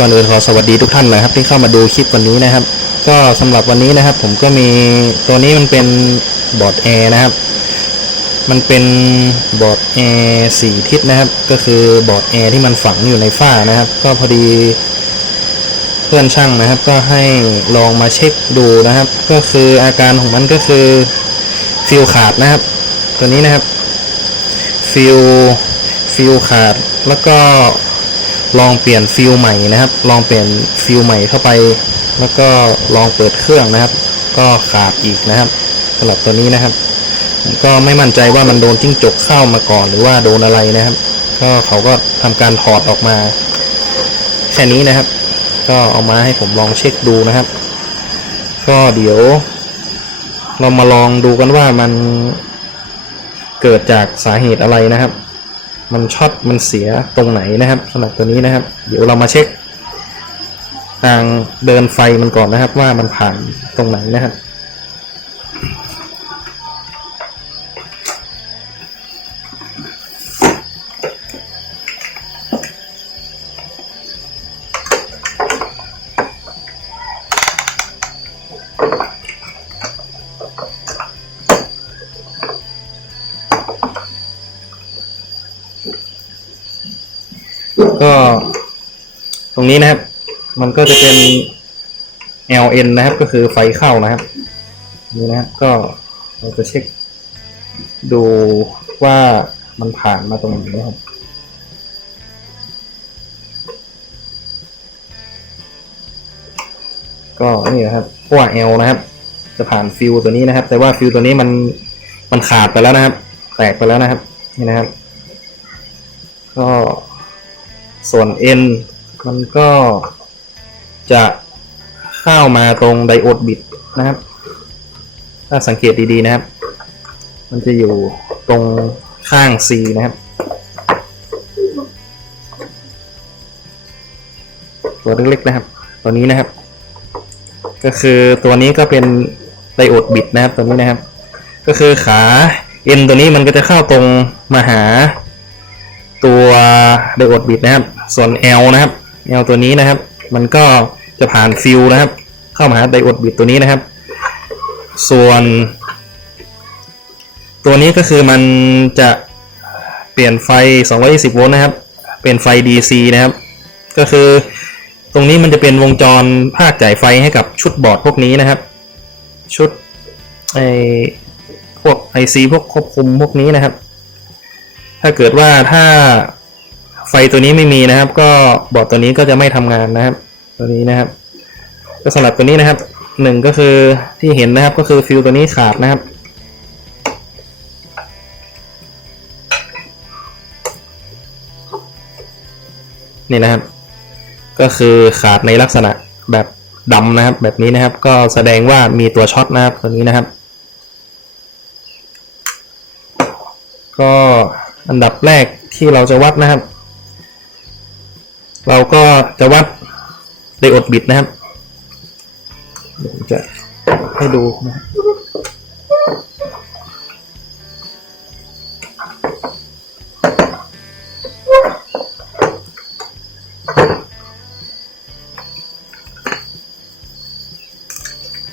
ก่อนอื่นขอสวัสดีทุกท่านนะครับ ที่เข้ามาดูคลิปวันนี้นะครับ ก็สำหรับวันนี้นะครับ ผมก็มีตัวนี้มันเป็นบอร์ดแอร์นะครับ มันเป็นบอร์ดแอร์สี่ทิศนะครับ ก็คือบอร์ดแอร์ที่มันฝังอยู่ในฝ้านะครับ ก็พอดี เพื่อนช่างนะครับ ก็ให้ลองมาเช็คดูนะครับ ก็คืออาการของมันก็คือฟิลขาดนะครับ ตัวนี้นะครับฟิลฟิลขาดแล้วก็ ลองเปลี่ยนฟิลใหม่นะครับ ลองเปลี่ยนฟิลใหม่เข้าไป แล้วก็ลองเปิดเครื่องนะครับ ก็ขาดอีกนะครับสำหรับตัวนี้นะครับก็ไม่มั่นใจว่ามันโดนจิ้งจกเข้ามาก่อนหรือว่าโดนอะไรนะครับ ก็เขาก็ทำการถอดออกมา แค่นี้นะครับ ก็เอามาให้ผมลองเช็คดูนะครับ ก็เดี๋ยว เรามาลองดูกันว่ามันเกิดจากสาเหตุอะไรนะครับ มันช็อตมันเสียตรงไหนนะครับสำหรับตัวนี้นะครับ เดี๋ยวเรามาเช็คทางเดินไฟมันก่อนนะครับ ว่ามันผ่านตรงไหนนะครับ ก็ ตรงนี้นะครับ มันก็จะเป็น LN นะครับ ก็คือไฟเข้านะครับ นี่นะครับก็เราจะเช็ค ดูว่ามันผ่านมาตรงไหนนะครับก็นี่นะครับขั้ว L นะครับ จะผ่านฟิวตัวนี้นะครับ แต่ว่าฟิวตัวนี้มันมันขาดไปแล้วนะครับ แตกไปแล้วนะครับ นี่นะครับ ก็ ส่วน N มันก็จะเข้ามาตรงไดโอดบิดนะครับ ถ้าสังเกตดีๆนะครับ มันจะอยู่ตรงข้าง C นะครับ ตัวเล็กๆนะครับ ตัวนี้นะครับ ก็คือตัวนี้ก็เป็นไดโอดบิดนะครับตัวนี้นะครับ ก็คือขา N ตัวนี้มันก็จะเข้าตรงมาหา ตัวไดโอดบิดนะครับ ส่วน L นะครับ L ตัวนี้นะครับ มันก็จะผ่านฟิวนะครับ เข้ามาหาไดโอดบิดตัวนี้นะครับ ส่วน ตัวนี้ก็คือมันจะเปลี่ยนไฟ 220 โวลต์นะครับ เป็นไฟ DC นะครับ ก็คือตรงนี้มันจะเป็นวงจรภาคจ่ายไฟให้กับชุดบอร์ดพวกนี้นะครับ ชุดไอพวก IC พวกควบคุมพวกนี้นะครับ ถ้าเกิดว่าถ้าไฟตัวนี้ไม่มีนะครับ ก็บอร์ดตัวนี้ก็จะไม่ทำงานนะครับ ตัวนี้นะครับ ก็สำหรับตัวนี้นะครับหนึ่งก็คือที่เห็นนะครับก็คือฟิวตัวนี้ขาดนะครับ นี่นะครับ ก็คือขาดในลักษณะแบบดำนะครับ แบบนี้นะครับ ก็แสดงว่ามีตัวช็อตนะครับตัวนี้นะครับ ก็ อันดับแรกที่เราจะวัดนะครับ เราก็จะวัดไดโอดบิดนะครับผมจะให้ดูนะครับ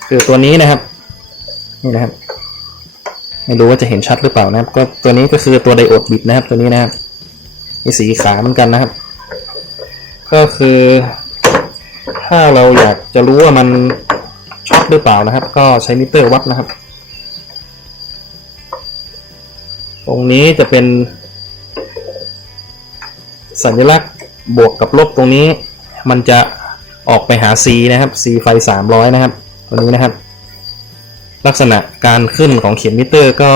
คือตัวนี้นะครับ นี่นะครับ ไม่รู้ว่าจะเห็นชัดหรือเปล่านะครับ ก็ตัวนี้ก็คือตัวไดโอดบิดนะครับ ตัวนี้นะครับมีสีขาเหมือนกันนะครับ ก็คือ ถ้าเราอยากจะรู้ว่ามันช็อตหรือเปล่านะครับ ก็ใช้มิเตอร์วัดนะครับ ตรงนี้จะเป็น สัญลักษณ์บวกกับลบตรงนี้ มันจะออกไปหา C นะครับ C ไฟ300 นะครับ ตัวนี้นะครับ ลักษณะการขึ้นของเข็มมิเตอร์ก็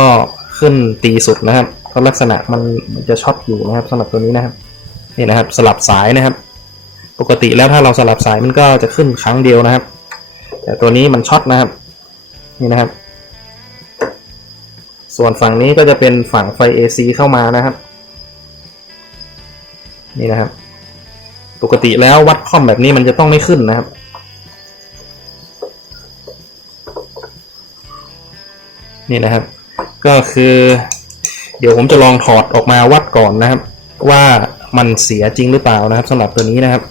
ขึ้นตีสุดนะครับเพราะลักษณะมันมันจะช็อตอยู่นะครับสำหรับตัวนี้นะครับนี่นะครับสลับสายนะครับ ปกติแล้วถ้าเราสลับสายมันก็จะขึ้นครั้งเดียวนะครับ แต่ตัวนี้มันช็อตนะครับนี่นะครับ ส่วนฝั่งนี้ก็จะเป็นฝั่งไฟ AC เข้ามานะครับ นี่นะครับ ปกติแล้ววัดคอมแบบนี้มันจะต้องไม่ขึ้นนะครับ นี่นะครับ ก็คือ เดี๋ยวผมจะลองถอดออกมาวัดก่อนนะครับ ว่ามันเสียจริงหรือเปล่านะครับสำหรับตัวนี้นะครับ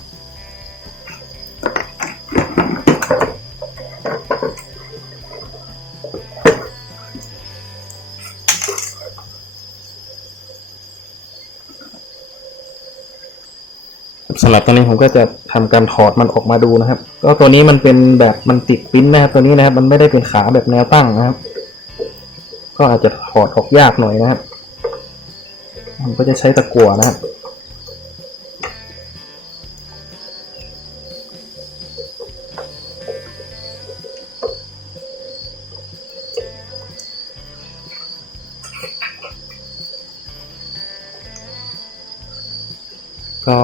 สำหรับตัวนี้ผมก็จะทำการถอดมันออกมาดูนะครับ ก็ตัวนี้มันเป็นแบบมันติดปิ้นนะครับตัวนี้นะครับ มันไม่ได้เป็นขาแบบแนวตั้งนะครับ ก็อาจจะถอดออกยากหน่อยนะครับผมก็จะใช้ตะกั่วนะครับก็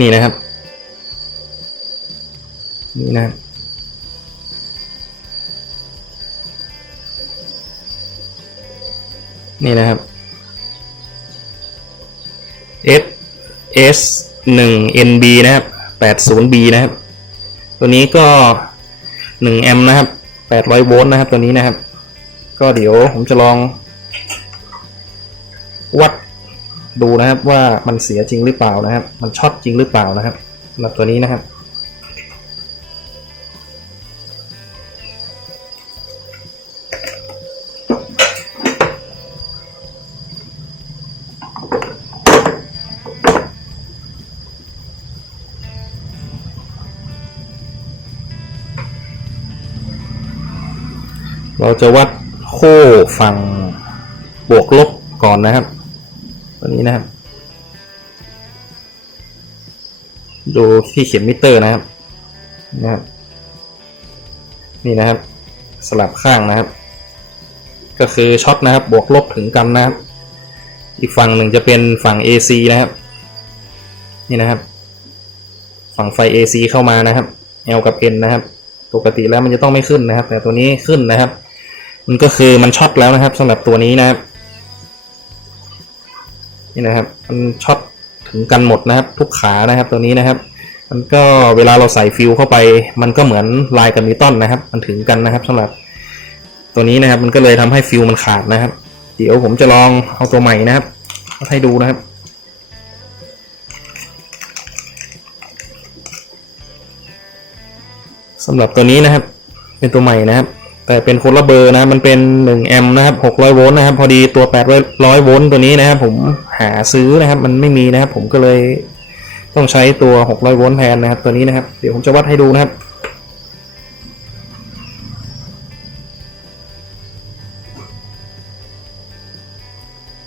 นี่นะครับ นี่นะ นี่นะครับ S S 1 NB นะครับ 80 B นะครับ ตัวนี้ก็1แอมป์นะครับ 800โวลต์นะครับ ตัวนี้นะครับ ก็เดี๋ยวผมจะลอง วัดดูนะครับว่ามันเสียจริงหรือเปล่านะครับ มันช็อตจริงหรือเปล่านะครับสำหรับตัวนี้นะครับ เราจะวัดโค้ฝั่งบวกลบก่อนนะครับตัวนี้นะครับ ดูที่เข็มมิเตอร์นะครับนะครับนี่นะครับ สลับข้างนะครับ ก็คือช็อตนะครับ บวกลบถึงกันนะครับ อีกฝั่งหนึ่งจะเป็นฝั่ง AC นะครับ นี่นะครับ ฝั่งไฟ AC เข้ามานะครับ L กับ N นะครับ ปกติแล้วมันจะต้องไม่ขึ้นนะครับ แต่ตัวนี้ขึ้นนะครับ มันก็คือมันช็อตแล้วนะครับสำหรับตัวนี้นะครับนี่นะครับ มันช็อตถึงกันหมดนะครับ ทุกขานะครับตัวนี้นะครับ มันก็เวลาเราใส่ฟิวเข้าไป มันก็เหมือนลายกับนิวตันนะครับ มันถึงกันนะครับสำหรับตัวนี้นะครับ มันก็เลยทำให้ฟิวมันขาดนะครับ เดี๋ยวผมจะลองเอาตัวใหม่นะครับมาให้ดูนะครับสำหรับตัวนี้นะครับ เป็นตัวใหม่นะครับ แต่เป็นคนละเบอร์นะมันเป็น1แอมป์นะครับ600โวลต์นะครับพอดีตัว800โวลต์ตัวนี้นะครับผมหาซื้อนะครับมันไม่มีนะครับผมก็เลยต้องใช้ตัว600โวลต์แทนนะครับตัวนี้นะครับเดี๋ยวผมจะวัดให้ดูนะครับ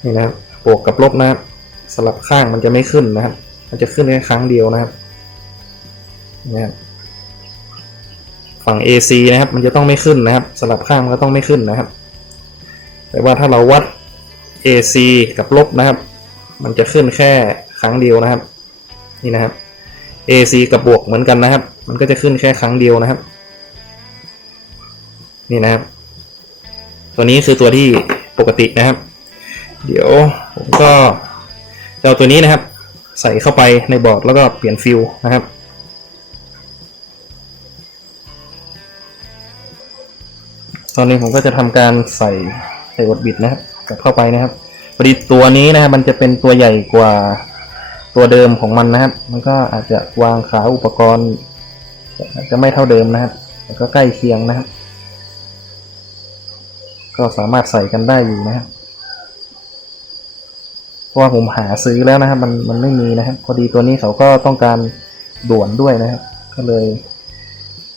นี่นะครับบวกกับลบนะครับสลับข้างมันจะไม่ขึ้นนะครับ มันจะขึ้นแค่ครั้งเดียวนะครับนะครับ ฝั่ง AC นะครับ มันจะต้องไม่ขึ้นนะครับ สลับข้างก็ต้องไม่ขึ้นนะครับ แต่ว่าถ้าเราวัด AC กับลบนะครับ มันจะขึ้นแค่ครั้งเดียวนะครับ นี่นะครับ AC กับบวกเหมือนกันนะครับ มันก็จะขึ้นแค่ครั้งเดียวนะครับ นี่นะครับ ตัวนี้คือตัวที่ปกตินะครับ เดี๋ยวผมก็เอาตัวนี้นะครับ ใส่เข้าไปในบอร์ดแล้วก็เปลี่ยนฟิลนะครับ ตอนนี้ผมก็จะทำการใส่ใส่วดบิดนะครับกลับเข้าไปนะครับพอดีตัวนี้นะครับมันจะเป็นตัวใหญ่กว่าตัวเดิมของมันนะครับ มันก็อาจจะวางขาอุปกรณ์อาจจะไม่เท่าเดิมนะครับแต่ก็ใกล้เคียงนะครับ ก็สามารถใส่กันได้อยู่นะครับเพราะว่าผมหาซื้อแล้วนะครับ มันมันไม่มีนะครับ พอดีตัวนี้เขาก็ต้องการด่วนด้วยนะครับ ก็เลย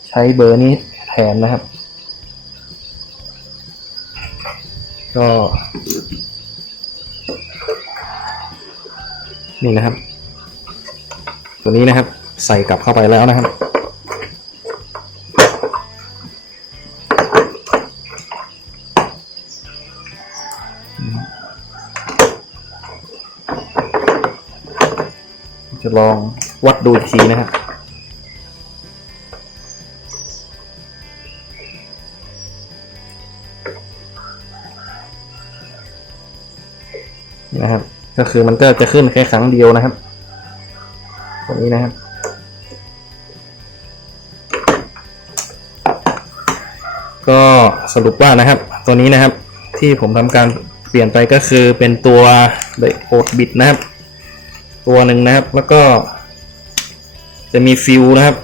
ใช้เบอร์นี้แทนนะครับ ก็ นี่นะครับ ตัวนี้นะครับ ใส่กลับเข้าไปแล้วนะครับ จะลองวัดดูอีกทีนะครับ ก็คือมันก็จะขึ้นแค่ครั้งเดียวนะครับตัวนี้นะครับ ก็สรุปว่านะครับ ตัวนี้นะครับที่ผมทำการเปลี่ยนไปก็คือเป็นตัวไดโอดบิดนะครับ ตัวหนึ่งนะครับแล้วก็ จะมีฟิวนะครับ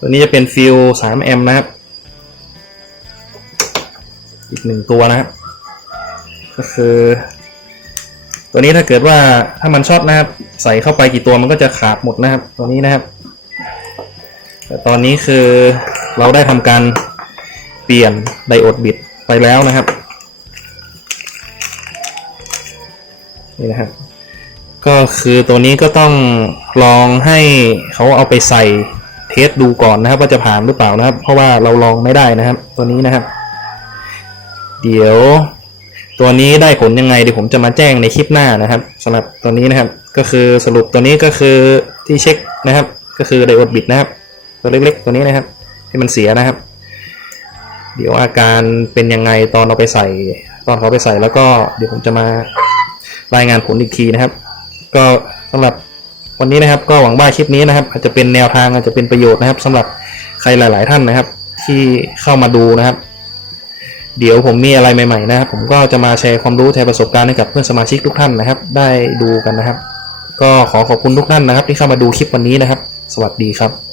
ตัวนี้จะเป็นฟิว3แอมป์นะครับ อีกหนึ่งตัวนะครับก็คือ ตัวนี้ถ้าเกิดว่าถ้ามันช็อตนะครับ ใส่เข้าไปกี่ตัวมันก็จะขาดหมดนะครับ ตัวนี้นะครับ แต่ตอนนี้คือเราได้ทำการเปลี่ยนไดโอดบิดไปแล้วนะครับนี่นะครับ ก็คือตัวนี้ก็ต้องลองให้เขาเอาไปใส่เทสดูก่อนนะครับ ว่าจะผ่านหรือเปล่านะครับ เพราะว่าเราลองไม่ได้นะครับ ตัวนี้นะครับ เดี๋ยวตัวนี้ได้ผลยังไงเดี๋ยวผมจะมาแจ้งในคลิปหน้านะครับสำหรับตัวนี้นะครับ ก็คือสรุปตัวนี้ก็คือที่เช็คนะครับ ก็คือไดโอดบิดนะครับ ตัวเล็กๆตัวนี้นะครับ ที่มันเสียนะครับ เดี๋ยวอาการเป็นยังไงตอนเราไปใส่ ตอนเขาไปใส่แล้วก็เดี๋ยวผมจะมารายงานผลอีกทีนะครับ ก็สำหรับวันนี้นะครับ ก็หวังว่าคลิปนี้นะครับ อาจจะเป็นแนวทางอาจจะเป็นประโยชน์นะครับสำหรับใครหลาย ๆ ท่านนะครับ ที่เข้ามาดูนะครับ เดี๋ยวผมมีอะไรใหม่ๆนะครับผมก็จะมาแชร์ความรู้แชร์ประสบการณ์ให้กับเพื่อนสมาชิกทุกท่านนะครับ ได้ดูกันนะครับ ก็ขอขอบคุณทุกท่านนะครับ ที่เข้ามาดูคลิปวันนี้นะครับ สวัสดีครับ